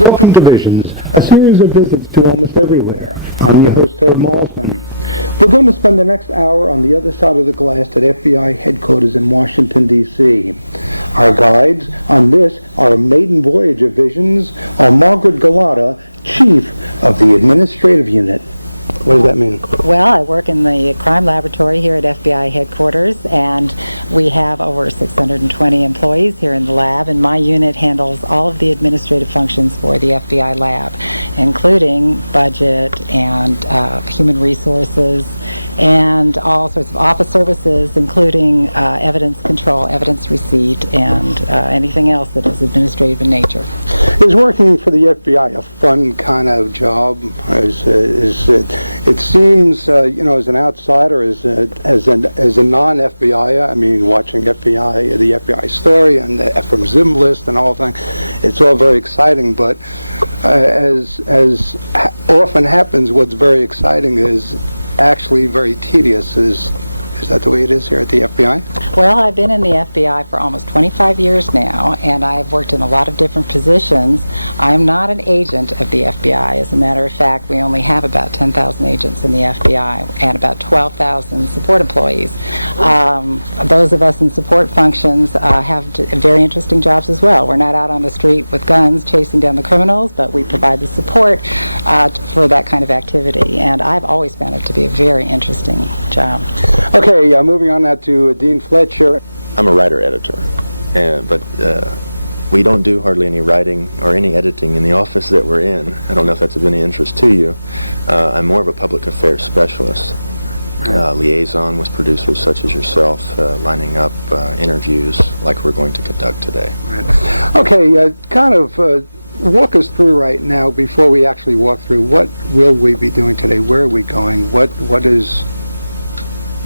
Welcome to Visions, a series of visits to almost everywhere. I'm your host, Herb Malzman. We're going to spend the next hour on the other side of the glass at FBI headquarters in Washington, D.C. Our guides on this, our maiden voyage of Visions, are Margaret Galata, Chief of the Administrative Unit. What does that mean? Well, I work in the crime laboratory here at FBI headquarters, and we have over 620 employees here in the lab, and my unit handles all of the administrative functions for the FBI lab, including budget and human resources and all sorts of office services, including evidence control, evidence receipt, and anything else that is administrative in nature. Is working for the FBI a fun kind of job? It seems, as an outsider, as a non-FBI, I mean, watching the FBI story and the Ephraim Zim list and all that, it's all very exciting. But as often happens, what's very exciting is actually very tedious. Is that the way it is here at the FBI? Well, I've been in the FBI for almost 25 years now, and I've worked in a lot of different positions. I'm not an agent of the FBI. As a matter of fact, we only have about 10,000 agents in the FBI and about 12,000 support employees. Those of us in support functions have very interesting jobs as well. We're not out on the street with guns chasing down the criminals, but we provide the support for that kind of activity, and I've always found it to be a very interesting job. Okay, moving on now to Dean Fletcher. I'm a writer-editor, but we don't do hardly any writing or any editing in the office that we're in. I don't know if that's of any interest to you. I'm more of a public affairs specialist, liaison with producers such as yourself, lining up interviews like we're going to conduct today. Right. Okay, walk us through right now, before we actually walk through, what will we be doing today? Where are we going? Where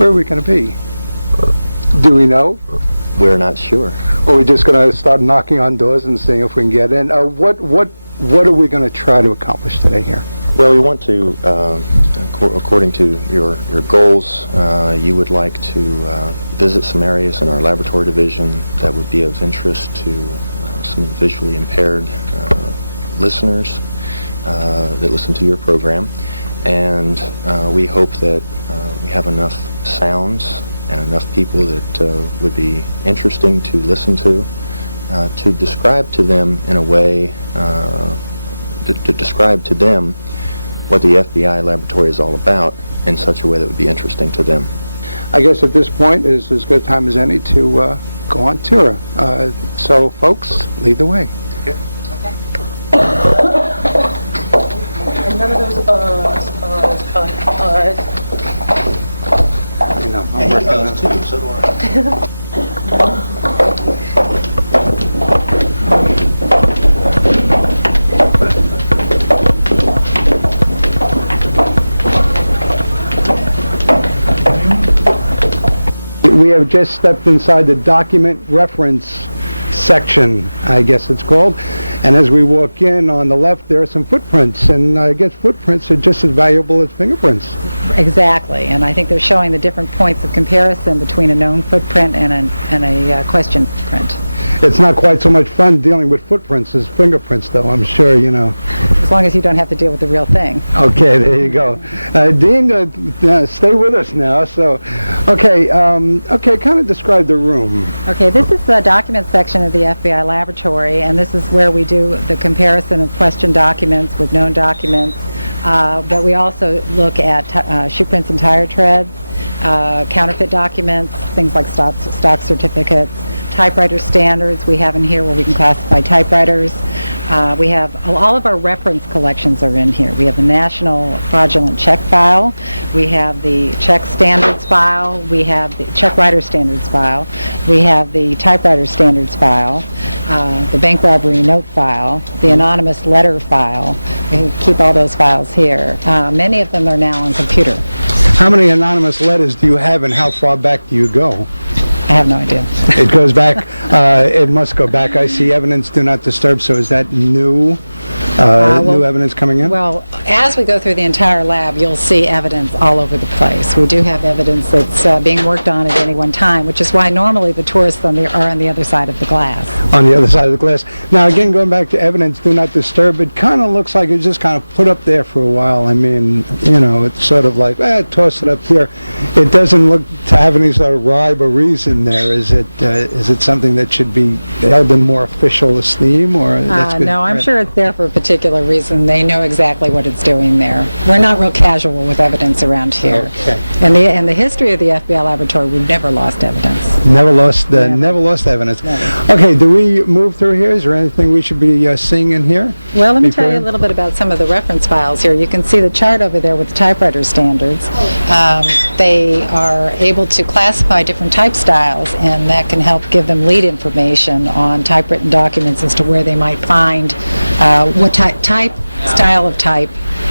are we going to be? Do we know? We're not sure. Or are we just going to start knocking on doors and seeing if we can get in? What are we going to try to accomplish today here? Well, we want to, according to your goals, you would like to visit some areas in our laboratory division that would be of interest to some of the visually impaired listeners that listen to your program. And we hope that we have enough sounds and enough people that would be interesting to listen to describe to them in a way, to describe to them what the FBI laboratory is all about in such a way that would be interesting to them. I guess at this point is as good a time as any to go on tour. So, folks, lead the way. Okay. And none of those You know, I'm working on it. Too, so do I. We have just stepped inside the document reference section, I guess it's called. And as we walk in, on the left, there are some footprints, and I guess footprints are just as valuable as fingerprints. Exactly, and I think they're showing the different points of comparison between a known footprint and a question print. It's not quite so much fun dealing with footprints as fingerprints, though, I'm sure, you know. As long as you don't have to deal with the real thing. Okay, there you go. Dean, stay with us now. So, okay, kind of describe the room. Okay, this is the document section of the FBI laboratory, and this is where we do the comparison of question documents with known documents. But we also look at shoe prints and tire treads, counterfeit documents, things like stock certificates, typewriter standards we have in here where we can classify typewriters. We have all of our reference collections are in here. We have the National Fraudulent Check File, we have the Check Standards File, we have the Check Writer Standards File, we have the Typewriter Standards File, the Bank Robbery Note File, the Anonymous Letter File. We keep all those files here. Many of them are now on computer. How many anonymous letters do you have, and how far back do you go? I have no idea. It goes back, it must go back. I see evidence do not disturb, so is that new, new evidence coming in? Well, as we go through the entire lab, you'll see evidence all over the place. We do have evidence that's being worked on at any one time, which is why normally the tourists are on the other side of the glass. On the other side of the glass. Now, again, going back to evidence do not disturb, it kind of looks like it's just kind of put up there for a while. I mean, you know, it's sort of like, toss it up here. It doesn't look to have any sort of rhyme or reason there. Is it something that should be held in more official esteem, or that's good? No, I'm sure it's there for a particular reason. They know exactly what it's doing there. We're not real casual with evidence around here. Okay. In the history of the FBI laboratory, we've never lost evidence. Never lost evidence. Never. Okay, do we move through here? Is there anything we should be seeing in here? Well, let me tell you a little bit about some of the reference files here. You can see the chart over there with the typewriter standards. They are able to classify different type styles, and that can help give them lead information on typewritten documents as to where they might find what style of type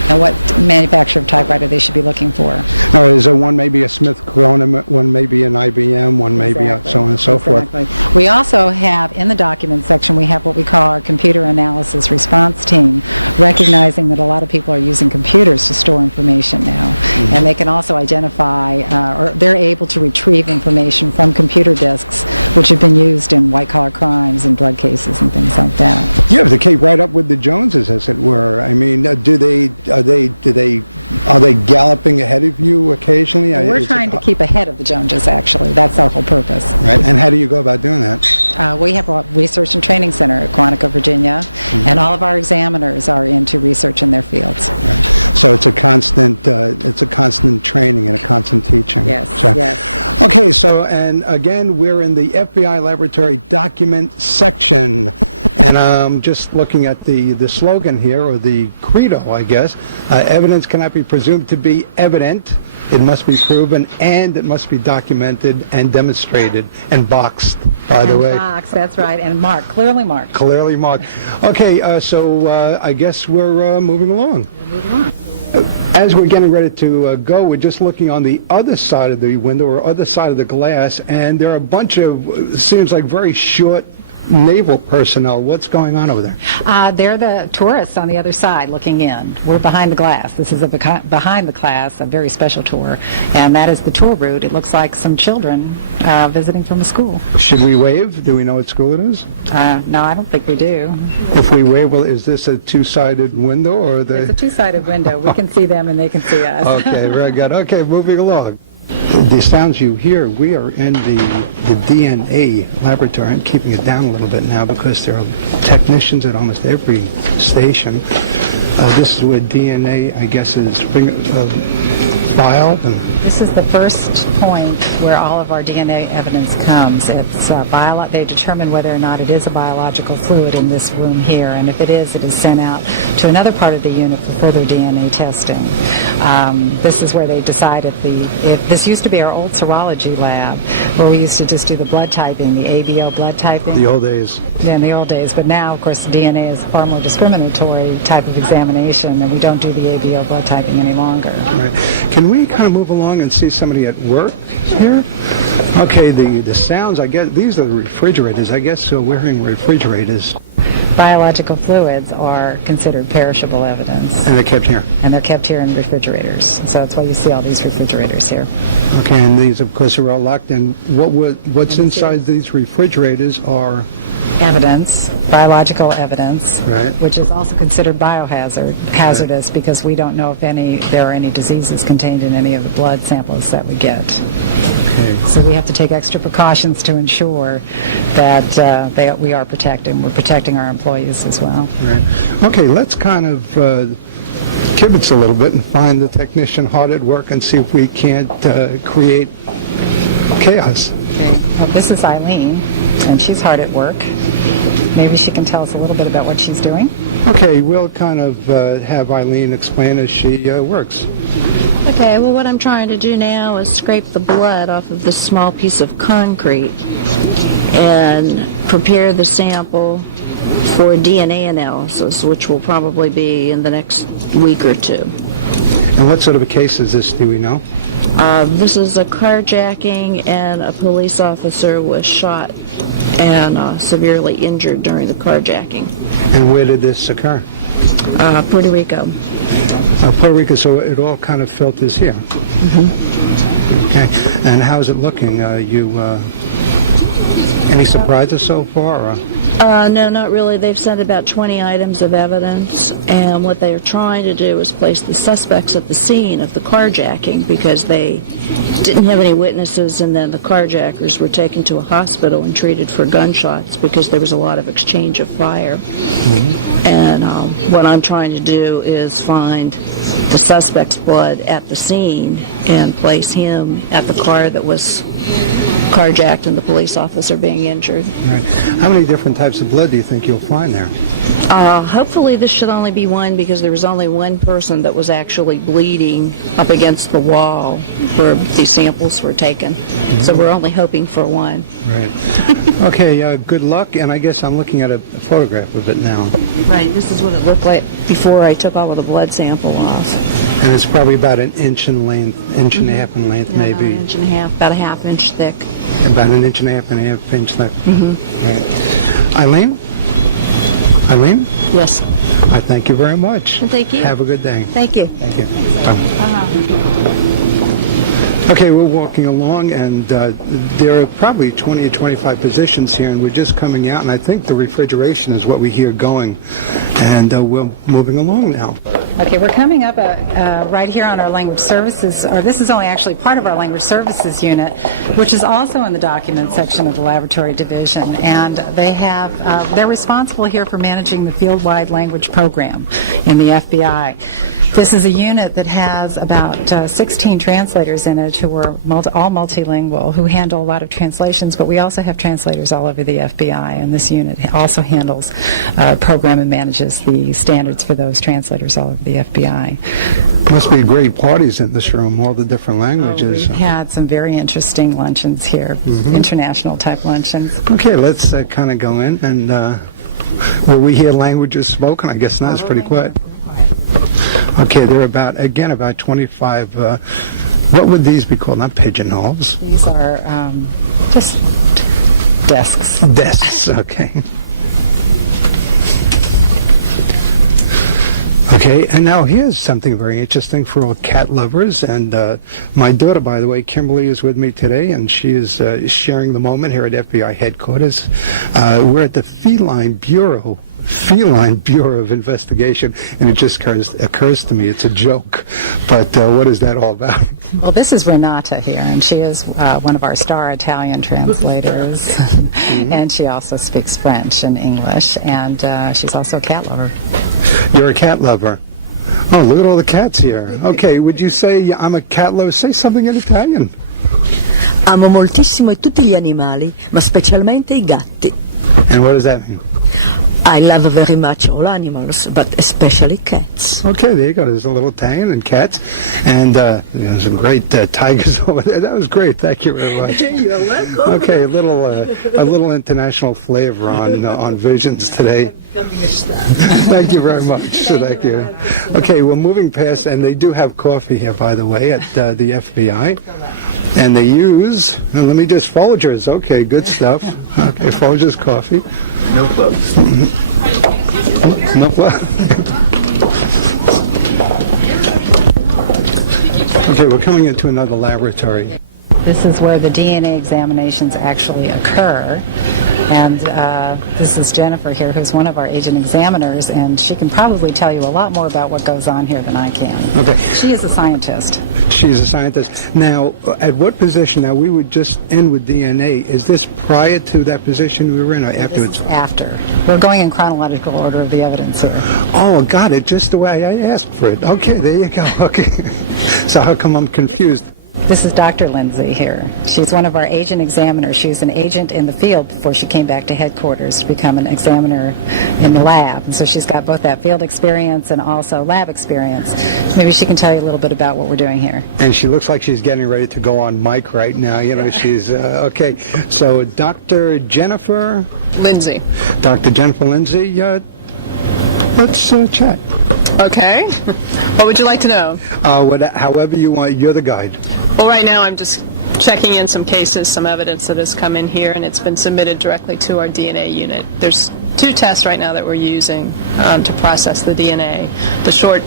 and what manufacturer of typewriter they should be looking for. Or is there one maybe a Smith Corona, one maybe an IBM, one maybe so on and so forth? We also have, in the document section, we have what we call our computer analysis response team, recognizing that a lot of people are using computers to store information now. Mm-hmm. And they can also identify, or they're able to retrieve information from computer disks, which have been used in white-collar crimes and drug cases and things like that. You have to keep right up with the Joneses, as it were. I mean, are they galloping ahead of you occasionally? Well, we're trying to keep ahead of the Joneses, actually. That's our whole purpose. Right. And how do you go about doing that? We have a research and training center at Quantico, Virginia, mm-hmm. and all of our examiners are into research in their fields. Right. So it's a constant training and a constant teaching. Yes. So, yes. Okay. So, and again, we're in the FBI laboratory document section. And I'm just looking at the slogan here, or the credo, I guess. Evidence cannot be presumed to be evident. It must be proven, and it must be documented and demonstrated and boxed, by the way. Boxed, that's right, and marked, clearly marked. Clearly marked. Okay, so I guess we're moving along. As we're getting ready to go, we're just looking on the other side of the window, or other side of the glass, and there are a bunch of, seems like very short, naval personnel. What's going on over there? They're the tourists on the other side looking in. We're behind the glass. This is a behind the class, a very special tour. And that is the tour route. It looks like some children visiting from a school. Should we wave? Do we know what school it is? No, I don't think we do. If we wave, well, is this a two-sided window? Or It's a two-sided window. We can see them and they can see us. Okay, very good. Okay, moving along. The sounds you hear, we are in the DNA laboratory. I'm keeping it down a little bit now because there are technicians at almost every station. This is where DNA, I guess, is filed. This is the first point where all of our DNA evidence comes. It's they determine whether or not it is a biological fluid in this room here, and if it is sent out to another part of the unit for further DNA testing. This is where they decide if this used to be our old serology lab, where we used to just do the blood typing, the ABO blood typing. The old days. Yeah, in the old days. But now, of course, the DNA is a far more discriminatory type of examination, and we don't do the ABO blood typing any longer. Right. Can we kind of move along and see somebody at work? Sure. Okay, the sounds, I guess, these are the refrigerators. I guess so we're hearing refrigerators. Biological fluids are considered perishable evidence. And they're kept here? And they're kept here in refrigerators. So that's why you see all these refrigerators here. Okay, and these, of course, are all locked. And what's inside these refrigerators are? Evidence, biological evidence, right, which is also considered hazardous, because we don't know if there are any diseases contained in any of the blood samples that we get. Okay. So we have to take extra precautions to ensure that we are protecting. We're protecting our employees as well. Right. Okay, let's kind of kibitz a little bit and find the technician hard at work and see if we can't create chaos. Okay. Well, this is Eileen, and she's hard at work. Maybe she can tell us a little bit about what she's doing. Okay, we'll kind of have Eileen explain as she works. Okay, well, what I'm trying to do now is scrape the blood off of this small piece of concrete. And prepare the sample for DNA analysis, which will probably be in the next week or two. And what sort of a case is this, do we know? This is a carjacking, and a police officer was shot and severely injured during the carjacking. And where did this occur? Puerto Rico. Puerto Rico, so it all kind of filters here. Okay, and how's it looking? Any surprises so far? No, not really. They've sent about 20 items of evidence, and what they're trying to do is place the suspects at the scene of the carjacking because they didn't have any witnesses, and then the carjackers were taken to a hospital and treated for gunshots because there was a lot of exchange of fire. And what I'm trying to do is find the suspect's blood at the scene and place him at the car that was carjacked and the police officer being injured. How many different types of blood do you think you'll find there? Hopefully this should only be one because there was only one person that was actually bleeding up against the wall where the samples were taken. So we're only hoping for one. Right. Okay, good luck, and I guess I'm looking at a photograph of it now. Right, this is what it looked like before I took all of the blood sample off. And it's probably about an inch in length, inch and a half in length, Yeah, maybe. an inch and a half, about a half inch thick. About an inch and a half inch thick. Right. Eileen, Yes. I thank you very much. Thank you. Have a good day. Thank you. Thank you. Okay, we're walking along, and there are probably 20 or 25 positions here, and we're just coming out, and I think the refrigeration is what we hear going, and we're moving along now. Okay, we're coming up right here on our language services, or this is only actually part of our language services unit, which is also in the document section of the laboratory division, and they're responsible here for managing the field-wide language program in the FBI. This is a unit that has about 16 translators in it who are all multilingual, who handle a lot of translations, but we also have translators all over the FBI, and this unit also handles program and manages the standards for those translators all over the FBI. Must be great parties in this room, all the different languages. We've had some very interesting luncheons here, international type luncheons. Okay, let's kind of go in, and will we hear languages spoken? I guess not. It's pretty quiet. Okay, there are about 25, what would these be called? Not pigeonholes. These are just desks. Desks, okay. Okay, and now here's something very interesting for all cat lovers, and my daughter, by the way, Kimberly, is with me today, and she is sharing the moment here at FBI headquarters. We're at the Feline Bureau of Investigation, and it just occurs to me it's a joke, but what is that all about? Well, this is Renata here, and she is one of our star Italian translators, and she also speaks French and English, and she's also a cat lover. You're a cat lover. Oh, look at all the cats here. Okay, would you say I'm a cat lover? Say something in Italian. Amo moltissimo tutti gli animali, ma specialmente i gatti. And what does that mean? I love very much all animals, but especially cats. Okay, there you go. There's a little Italian and cats, and there's some great tigers over there. That was great. Thank you very much. You're welcome. Okay, a little international flavor on Visions today. Thank you very much. Thank you. Okay, we're moving past, and they do have coffee here, by the way, at the FBI. And they use, and let me just, Folgers. Okay, good stuff. Okay, Folgers coffee. No bugs. No bugs. Okay, we're coming into another laboratory. This is where the DNA examinations actually occur, and this is Jennifer here, who's one of our agent examiners, and she can probably tell you a lot more about what goes on here than I can. Okay. She is a scientist. She's a scientist. Yes. Now, at what position? Now, we were just in with DNA. Is this prior to that position we were in, or Yeah, this afterwards? is after. We're going in chronological order of the evidence here. Oh, got it. Just the way I asked for it. Okay, there you go. Okay. So how come I'm confused? This is Dr. Lindsay here. She's one of our agent examiners. She was an agent in the field before she came back to headquarters to become an examiner in the lab. And so she's got both that field experience and also lab experience. Maybe she can tell you a little bit about what we're doing here. And she looks like she's getting ready to go on mic right now. You know, she's, okay. So Dr. Jennifer? Lindsay. Dr. Jennifer Lindsay, let's chat. Okay. What would you like to know? However you want. You're the guide. Well, right now I'm just checking in some cases, some evidence that has come in here, and it's been submitted directly to our DNA unit. There's 2 tests right now that we're using to process the DNA. The short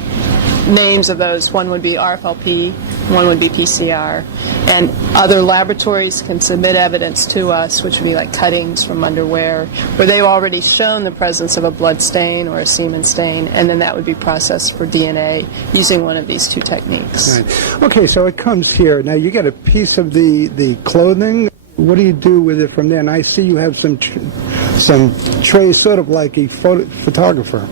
names of those, one would be RFLP, one would be PCR, and other laboratories can submit evidence to us, which would be like cuttings from underwear, where they've already shown the presence of a blood stain or a semen stain, and then that would be processed for DNA using one of these 2 techniques. Right. Okay, so it comes here. Now you get a piece of the clothing. What do you do with it from there? And I see you have some trays, sort of like a photographer.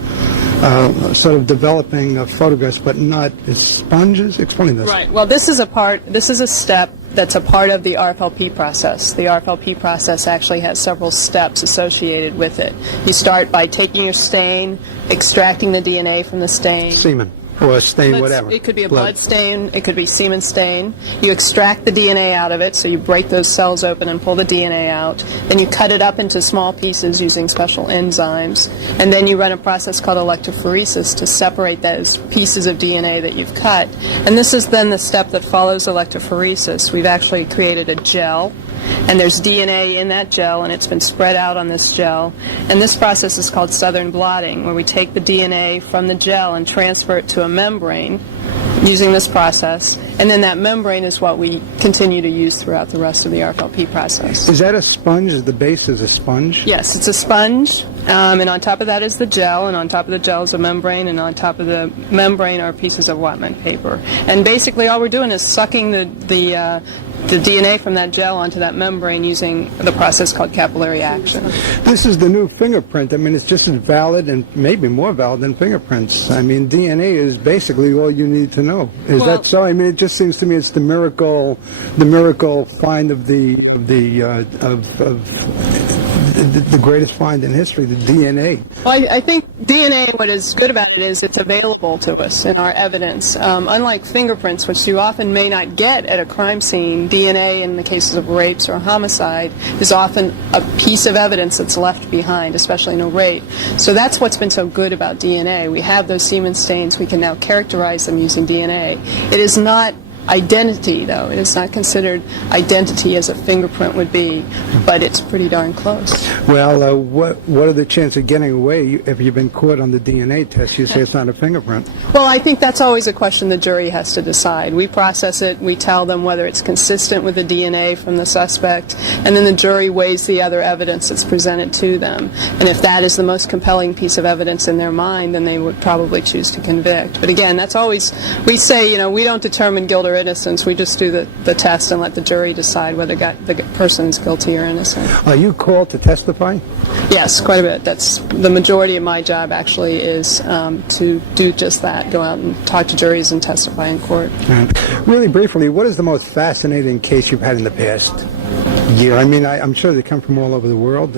Sort of developing photographs, but not the sponges. Explain this. Right. Well, this is a step that's a part of the RFLP process. The RFLP process actually has several steps associated with it. You start by taking your stain, extracting the DNA from the stain. Semen. Or a stain, whatever. It could be a blood stain, it could be semen stain. You extract the DNA out of it, so you break those cells open and pull the DNA out. Then you cut it up into small pieces using special enzymes. And then you run a process called electrophoresis to separate those pieces of DNA that you've cut. And this is then the step that follows electrophoresis. We've actually created a gel, and there's DNA in that gel, and it's been spread out on this gel. And this process is called southern blotting, where we take the DNA from the gel and transfer it to a membrane using this process, and then that membrane is what we continue to use throughout the rest of the RFLP process. Is that a sponge? The base is a sponge? Yes, it's a sponge, and on top of that is the gel, and on top of the gel is a membrane, and on top of the membrane are pieces of Whatman paper. And basically all we're doing is sucking the DNA from that gel onto that membrane using the process called capillary action. This is the new fingerprint. I mean, it's just as valid and maybe more valid than fingerprints. I mean, DNA is basically all you need to know. Is that so? I mean, it just seems to me it's the miracle find of the greatest find in history, the DNA. Well, I think DNA, what is good about it is it's available to us in our evidence. Unlike fingerprints, which you often may not get at a crime scene, DNA in the cases of rapes or homicide is often a piece of evidence that's left behind, especially in a rape. So that's what's been so good about DNA. We have those semen stains. We can now characterize them using DNA. It is not identity, though. It's not considered identity as a fingerprint would be, but it's pretty darn close. Well, what are the chances of getting away if you've been caught on the DNA test? You say it's not a fingerprint. Well, I think that's always a question the jury has to decide. We process it, we tell them whether it's consistent with the DNA from the suspect, and then the jury weighs the other evidence that's presented to them. And if that is the most compelling piece of evidence in their mind, then they would probably choose to convict. But again, that's always, we say, we don't determine guilt or innocence. We just do the test and let the jury decide whether the person is guilty or innocent. Are you called to testify? Yes, quite a bit. That's the majority of my job actually is to do just that, go out and talk to juries and testify in court. Really briefly, what is the most fascinating case you've had in the past year? I mean, I'm sure they come from all over the world.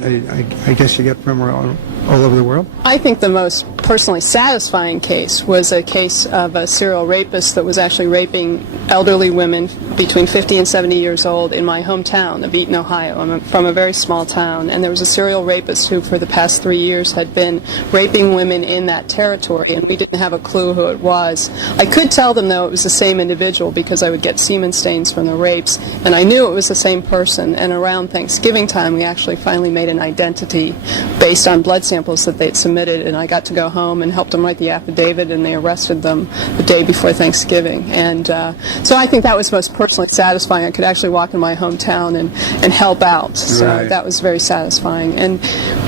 I guess you get from all over the world? I think the most personally satisfying case was a case of a serial rapist that was actually raping elderly women between 50 and 70 years old in my hometown of Eaton, Ohio. I'm from a very small town, and there was a serial rapist who for the past 3 years had been raping women in that territory, and we didn't have a clue who it was. I could tell them, though, it was the same individual because I would get semen stains from the rapes, and I knew it was the same person. And around Thanksgiving time, we actually finally made an identity based on blood samples that they'd submitted, and I got to go home and helped them write the affidavit, and they arrested them the day before Thanksgiving. And so I think that was most personally satisfying. I could actually walk in my hometown and help out. So that was very satisfying. And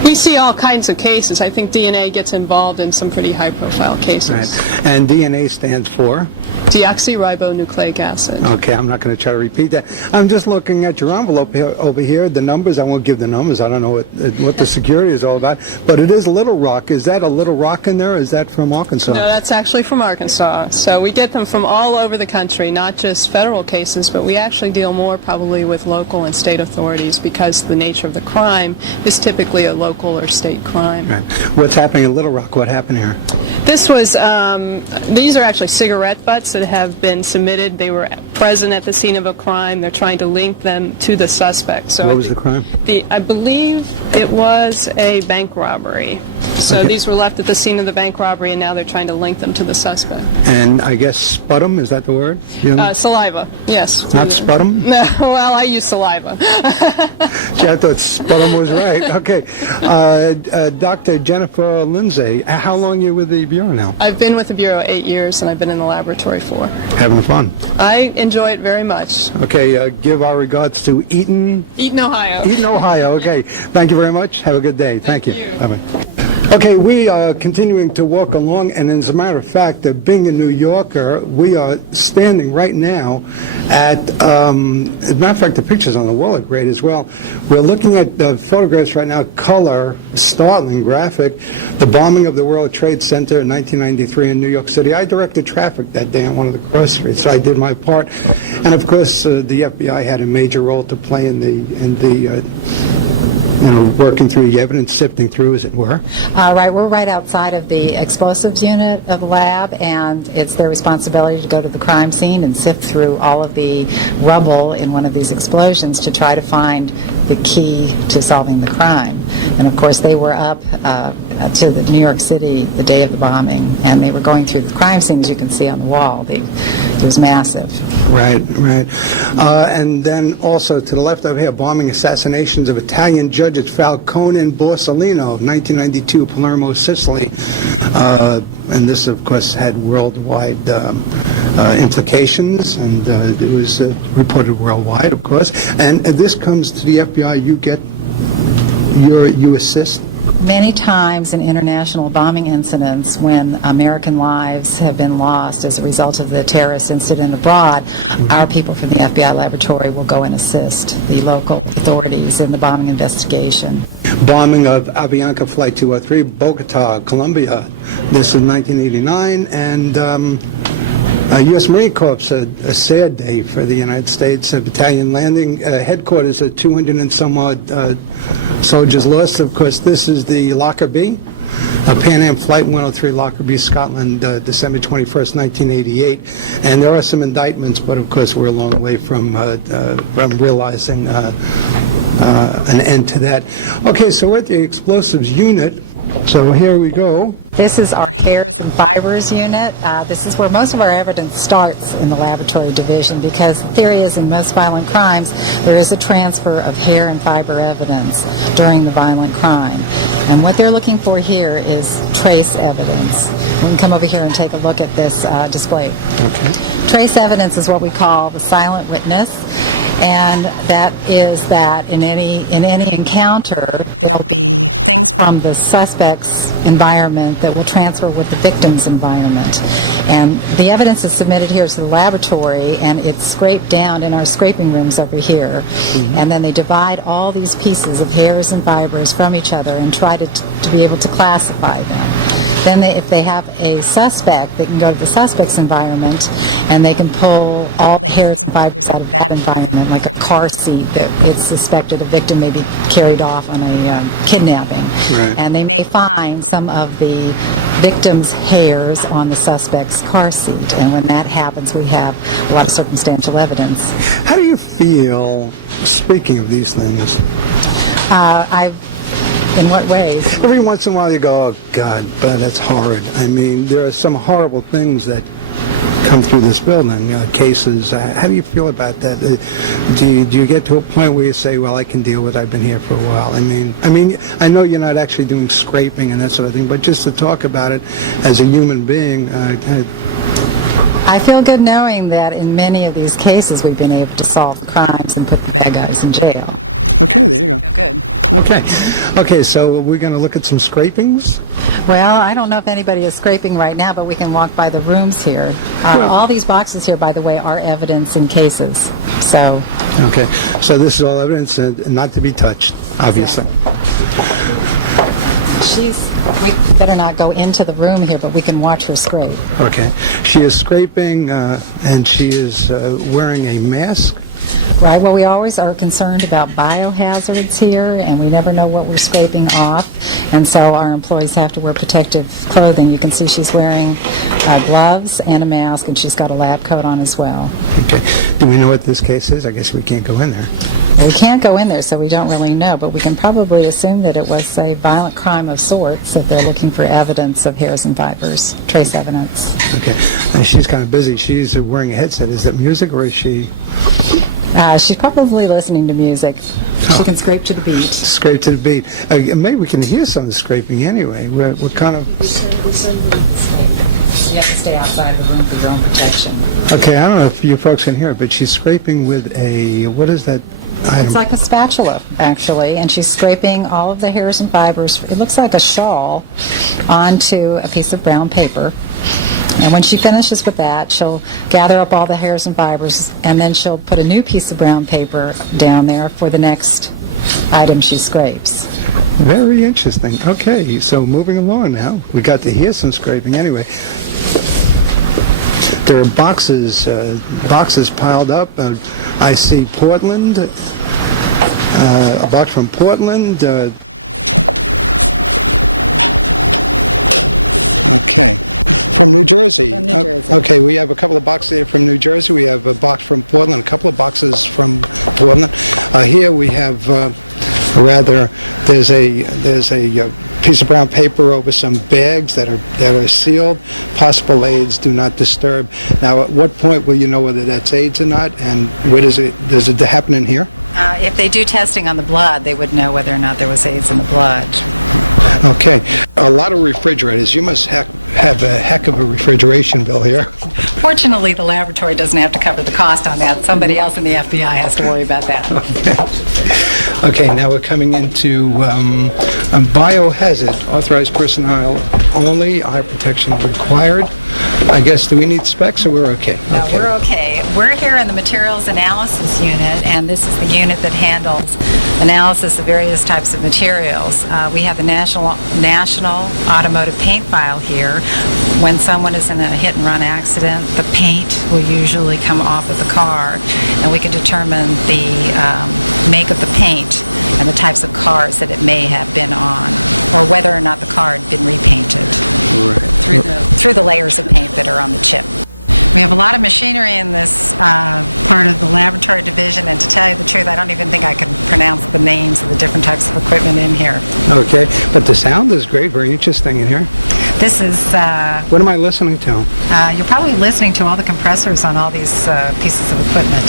we see all kinds of cases. I think DNA gets involved in some pretty high-profile cases. Right. And DNA stands for? Deoxyribonucleic acid. Okay, I'm not going to try to repeat that. I'm just looking at your envelope here, over here. The numbers, I won't give the numbers. I don't know what the security is all about. But it is Little Rock. Is that a Little Rock in there, or is that from Arkansas? No, that's actually from Arkansas. So we get them from all over the country, not not just federal cases, but we actually deal more probably with local and state authorities because the nature of the crime is typically a local or state crime. Right. What's happening in Little Rock? What happened here? This was, these are actually cigarette butts that have been submitted. They were present at the scene of a crime. They're trying to link them to the suspect. So What I was think the crime? I believe it was a bank robbery. So these were left at the scene of the bank robbery, and now they're trying to link them to the suspect. And I guess sputum, is that the word? Saliva, yes. Not sputum? No, well, I use saliva. I thought sputum was right. Okay. Dr. Jennifer Lindsay, how long are you with the Bureau now? I've been with the Bureau 8 years, and I've been in the laboratory 4. Having fun. I enjoy it very much. Okay, give our regards to Eaton, Ohio. Ohio. Okay, thank you very much. Have a good day. Thank you. Bye-bye. Okay, we are continuing to walk along, and as a matter of fact, being a New Yorker, we are standing right now at, as a matter of fact, the pictures on the wall are great as well. We're looking at the photographs right now, color, startling graphic, the bombing of the World Trade Center in 1993 in New York City. I directed traffic that day on one of the cross streets, so I did my part. And of course, the FBI had a major role to play in the working through the evidence, sifting through, as it were. Right, we're right outside of the explosives unit of the lab, and it's their responsibility to go to the crime scene and sift through all of the rubble in one of these explosions to try to find the key to solving the crime. And of course, they were up to the New York City the day of the bombing, and they were going through the crime scene, as you can see on the wall. It was massive. Right. And then also to the left over here, bombing assassinations of Italian judges Falcone and Borsellino, 1992, Palermo, Sicily. And this, of course, had worldwide implications, and it was reported worldwide, of course. And this comes to the FBI. You assist. Many times in international bombing incidents, when American lives have been lost as a result of the terrorist incident abroad, our people from the FBI laboratory will go and assist the local authorities in the bombing investigation. Bombing of Avianca Flight 203, Bogota, Colombia. This is 1989, and U.S. Marine Corps, a sad day for the United States. A battalion landing headquarters at 200 and some odd soldiers lost. Of course, this is the Lockerbie, Pan Am Flight 103, Lockerbie, Scotland, December 21st, 1988. And there are some indictments, but of course we're a long way from realizing an end to that. Okay, so we're at the explosives unit. So here we go. This is our hairs and fibers unit. This is where most of our evidence starts in the laboratory division, because the theory is in most violent crimes there is a transfer of hair and fiber evidence during the violent crime. And what they're looking for here is trace evidence. We can come over here and take a look at this display. Okay. Trace evidence is what we call the silent witness, and that is that in any encounter there'll be things from the suspect's environment that will transfer with the victim's environment. And the evidence is submitted here to the laboratory, and it's scraped down in our scraping rooms over here. And then they divide all these pieces of hairs and fibers from each other and try to be able to classify them. Then if they have a suspect, they can go to the suspect's environment and they can pull all the hairs and fibers out of that environment, like a car seat that it's suspected a victim may be carried off on a kidnapping. Right. And they may find some of the victim's hairs on the suspect's car seat. And when that happens, we have a lot of circumstantial evidence. How do you feel, speaking of these things? In what way? Every once in a while you go, oh God, but it's horrid. I mean, there are some horrible things that come through this building, cases. How do you feel about that? Do you get to a point where you say, well, I can deal with it, I've been here for a while? I mean, I know you're not actually doing scraping and that sort of thing, but just to talk about it as a human being, I feel good knowing that in many of these cases we've been able to solve the crimes and put the bad guys in jail. Okay, there you go. Feel good. Okay. Mm-hmm. Okay, so we're going to look at some scrapings. Well, I don't know if anybody is scraping right now, but we can walk by the rooms here. All these boxes here, by the way, are evidence in cases. So. Okay. So this is all evidence and not to be touched, obviously. She's We better not go into the room here, but we can watch her scrape. Okay. She is scraping, and she is wearing a mask. Right, well, we always are concerned about biohazards here, and we never know what we're scraping off, and so our employees have to wear protective clothing. You can see she's wearing gloves and a mask, and she's got a lab coat on as well. Okay. Do we know what this case is? I guess we can't go in there. Well, we can't go in there, so we don't really know, but we can probably assume that it was a violent crime of sorts, if they're looking for evidence of hairs and fibers, trace evidence. Okay. She's kind of busy. She's wearing a headset. Is that music, or is she... She's probably listening to music. She can scrape to the beat. Scrape to the beat. Maybe we can hear some of the scraping anyway. We're kind of... You have to stay outside the room for your own protection. Okay, I don't know if you folks can hear it, but she's scraping with a... What is that item? It's like a spatula, actually, and she's scraping all of the hairs and fibers. It looks like a shawl onto a piece of brown paper. And when she finishes with that, she'll gather up all the hairs and fibers, and then she'll put a new piece of brown paper down there for the next item she scrapes. Very interesting. Okay, so moving along now. We got to hear some scraping anyway. There are boxes piled up. I see Portland, a box from Portland. Okay. From New Jersey. From New Jersey. Okay, we have a couple of boxes here from New Jersey. We have a box from Portland, a couple of boxes from Portland. Here we have there's a piece of brown paper over some bags that are sealed. Possible AIDS, do not disturb. Now, at what point will you know whether that's AIDS or not, and where does it happen in here? If they do testing on the blood, they would know whether or not there was AIDS in the blood. Okay, a lot of refrigerators. You must have a heck of a refrigeration bill here. Fortunately, the laboratory doesn't have to cover the cost on that. Somebody else in the FBI has to worry about that. Okay, now we're coming into biohazard. Authorized personnel only. Eye protection required. I guess, do we need specs, or we're okay? No, we're okay. We're here in the materials analysis unit, and this is the unit that handles analysis of various types of materials. We have the National Automotive Paint File here. When someone is in a hit-and-run accident, the paint will usually come off of the car, and we can determine the make of the paint and the types of cars that it may have been on, or whether or not the car had been repainted through the layers of paint that are on the chip. We have a lot of machinery in this part of the laboratory division, and to tell you the truth, I don't even think I can pronounce the names of the different types of equipment in here. Okay, but the sound is great, very interesting in here. This is... what am I listening to? you're probably listening to all the compressors on all these pieces of equipment.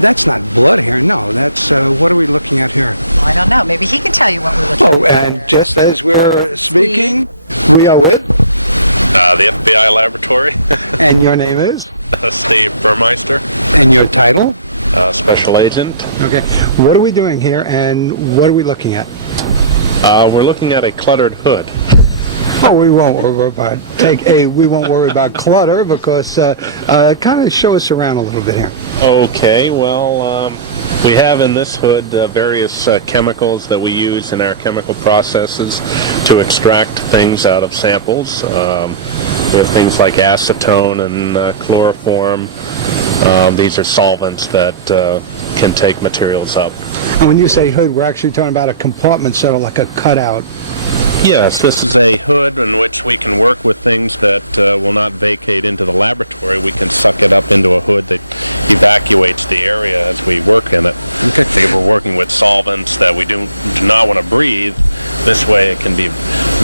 That's not blood here, no. That's, what are we looking at here? Well, I don't know. Maybe he can tell you what we're looking at. Oh, and just as we're speaking, we are with... the F.B.I. laboratory. And your name is? Steve Burmeister. And your title? Special agent. Okay. What are we doing here, and what are we looking at? We're looking at a cluttered hood. Oh, we won't worry about we won't worry about clutter, because kind of show us around a little bit here. Okay, well, we have in this hood various chemicals that we use in our chemical processes to extract things out of samples. We have things like acetone and chloroform. These are solvents that can take materials up. And when you say hood, we're actually talking about a compartment, sort of like a cutout. Yes, this is a hood in which we can work with things that will not vacate into the laboratory. We can suck it up into a hood that evacuates the area as we work in it. Okay. If we're working with solvents that we do not want to breathe, this way it can be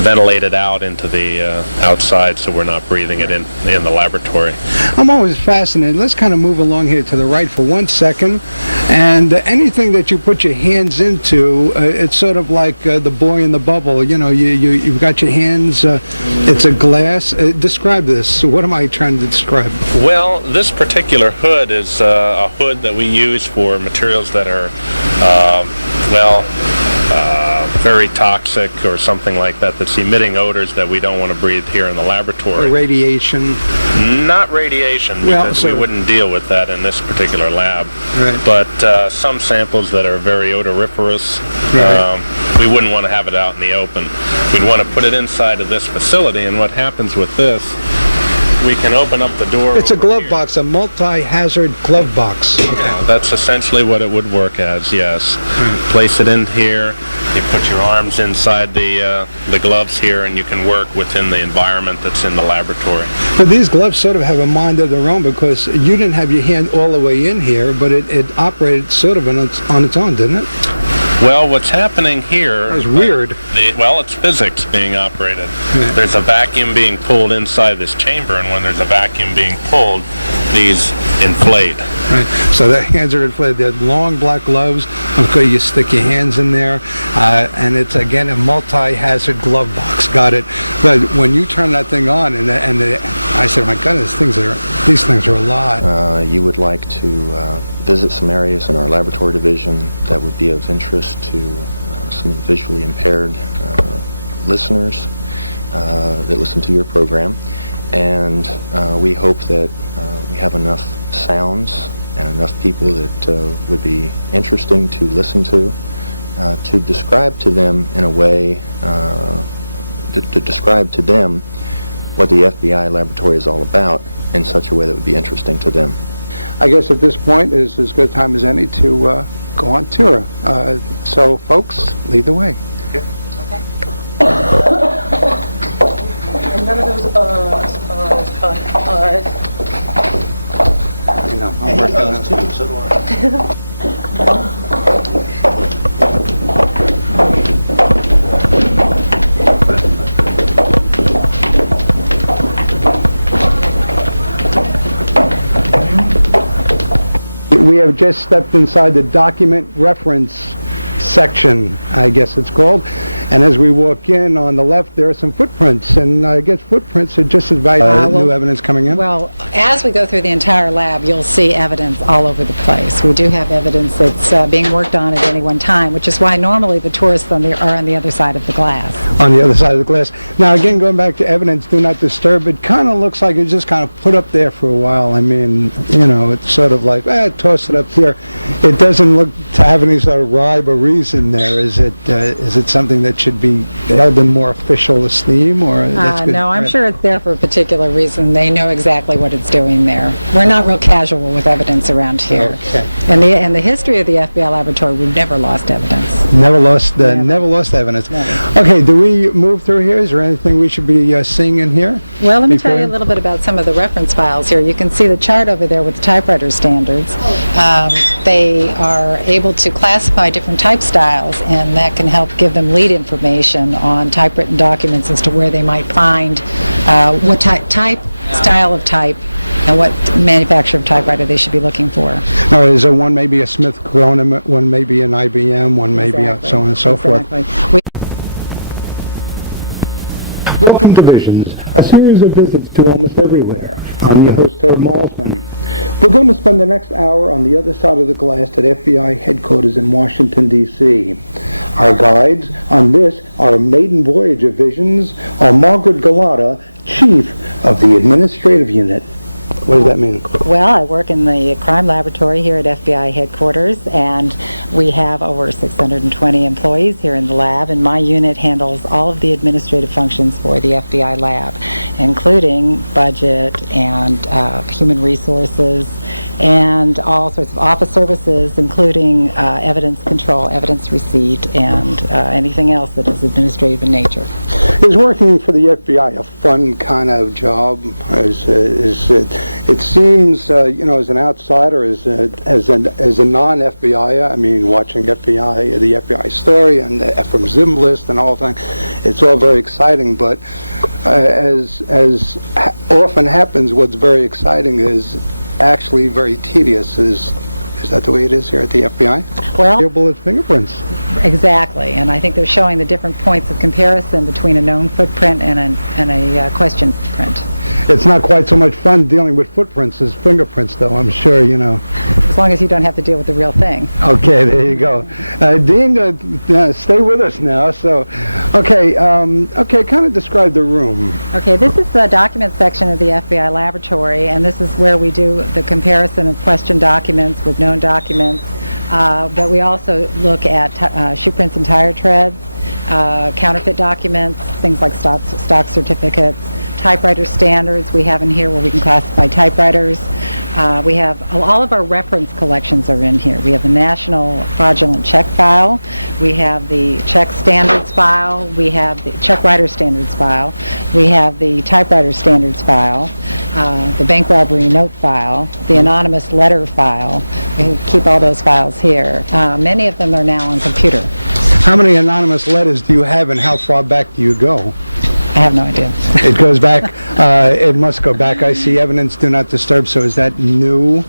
ventilated out into the outside, so we're not breathing it in the laboratory. I'm always fascinated. Let's kind of move along here to the right for 1 second. And anything that you put your hands into, it's sort of like the boy in the bubble. You know, you've got your hands, it's a glass. Describe this. What am I trying to describe? Well, this particular hood is a hood that we use for materials that are, very toxic or something like that that's emitting odors that we don't want to breathe here in the laboratory. Radiation. Not radiation, Well, because so- we wouldn't deal with that in this particular lab. Right. But some samples that are very odoriferous, Right. we wouldn't want to have it out in the open. We'd want to put it inside of this facility, and what happens with this, we can open up the door. It's a over glove here. box, a multi-hazard glove box. That's essentially what it would work as, yes. Place it in here, you put your arms inside the gloves here, and you can work within the environment that's in the laboratory. But these gloves sort of have a mind of their own, because you didn't have your hand all the way in here, but it operated sort of on its own, didn't it? Well, what's happening here... That was weird. Well, it's physics being operated. Yeah. There's a vacuum being pulled inside this chamber, and when there's a vacuum being pulled, these inflate. Right. So the hands are inflated. They're long black gloves. Okay, you stick your hands in there, and it's again a multi-hazard glove box. Got it. But when you turn that thing on, I said, "My goodness, these things are alive." You would like to visit some areas in our laboratory division that would be of interest to some of the visually impaired listeners that listen to your program, and we hope that we have enough sounds and enough people that would be interesting to listen to describe to them in a way to describe to them what the FBI laboratory is all about in such a way that would be interesting to them. I guess at this point is as good a time as any to go on tour. So, folks, lead the way. None of those You know, I'm working on it. too, so do I. We have just stepped inside the document reference section, I guess it's called. And as we walk in, on the left, there are some footprints. And I guess footprints are just as valuable. New evidence coming in? Well, as we go through the entire lab, you'll see evidence all over the place. We do have evidence that's being worked on at any one time, which is why normally the tourists are on the other side of the glass. On the other side of the glass. Now, again, going back to evidence, do not disturb, it kind of looks like it's just kind of put up there for a while. I mean, you know, it's sort of like, toss it up here. It doesn't look to have any sort of rhyme or reason there. Is it something that should be held in more official esteem, or that's good? No, I'm sure it's there for a particular reason. They know exactly what it's doing there. We're not real casual with evidence around here. Okay. In the history of the FBI laboratory, we've never lost evidence. Never lost evidence. Never. Okay, do we move through here? Is there anything we should be seeing in here? Well, let me tell you a little bit about some of the reference files here. You can see the chart over there with the typewriter standards. They are able to classify different type styles, and that can help give them lead information on typewritten documents as to where they might find what style of type and what manufacturer of typewriter they should be looking for. Now, is there one maybe a Smith Corona, one maybe an IBM, one maybe so on and so forth? Welcome to Visions, a series of visits to almost everywhere. I'm your host, Herb Malsman. We're going to spend the next hour on the other side of the glass at FBI headquarters in Washington, D.C. Our guides on this, our maiden voyage of Visions, are Margaret Galata, Chief of the Administrative Unit. What does that mean? Well, I work in the crime laboratory here at FBI headquarters, and we have over 620 employees here in the lab, and my unit handles all of the administrative functions for the FBI lab, including budget and human resources and all sorts of office services, including evidence control, evidence receipt, and anything else that is administrative in nature. Is working for the FBI a fun kind of job? It seems, as an outsider, as a non-FBI, I mean, watching the FBI story and the Ephraim Zim list and all that, it's all very exciting. But as often happens, what's very exciting is actually very tedious. Is that the way it is here at the FBI? Well, bullet fingerprints. Exactly, and I think they're showing the different points of comparison between a known footprint and a question print. It's not quite so much fun dealing with footprints as fingerprints, though, I'm sure, as long as you don't have to deal with the real thing. Okay, there you go. Dean, stay with us now. So, okay, kind of describe the room. Okay, this is the document section of the FBI laboratory, and this is where we do the comparison of question documents with known documents. But we also look at shoe prints and tire treads, counterfeit documents, things like stock certificates, typewriter standards we have in here where we can classify typewriters. We have all of our reference collections are in here. We have the National Fraudulent Check File, we have the Check Standards File, we have the Check Writer Standards File, we have the Typewriter Standards File, the Bank Robbery Note File, the Anonymous Letter File. We keep all those files here. Many of them are now on computer. How many anonymous letters do you have, and how far back do you go? I have no idea. It goes back, it must go back. I see evidence do not disturb, so is that new?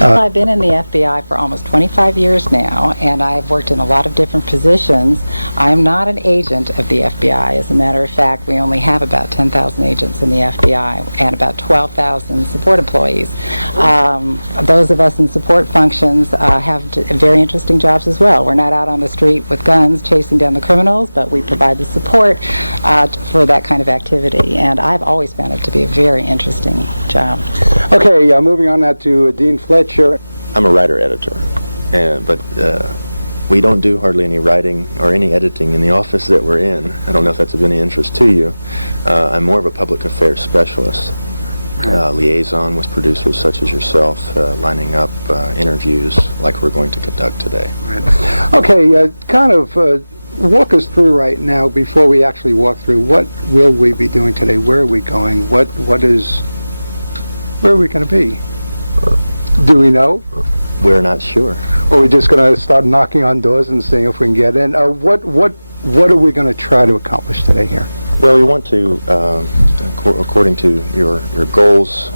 I've been in the FBI for almost 25 years now, and I've worked in a lot of different positions. I am not an agent of the FBI. As a matter of fact, we only have about 10,000 agents in the FBI and about 12,000 support employees. Those of us in support functions have very interesting jobs as well. We're not out on the street with guns chasing down the criminals, but we provide the support for that kind of activity, and I've always found it to be a very interesting job. Okay, moving on now to Dean Fletcher. I'm a writer-editor, but we don't do hardly any writing or any editing in the office that we're in. I don't know if that's of any interest to you. I'm more of a public affairs specialist, liaison with producers such as yourself, lining up interviews like we're going to conduct today. Okay, kind of walk us through right now before we actually walk through what will we be doing today? Where are we going? Where are we going to be? Do we know? We're not sure. Or are we just going to start knocking on doors and seeing if we can get in? What are we going to try to accomplish today here? Well, we want to, according to your goals,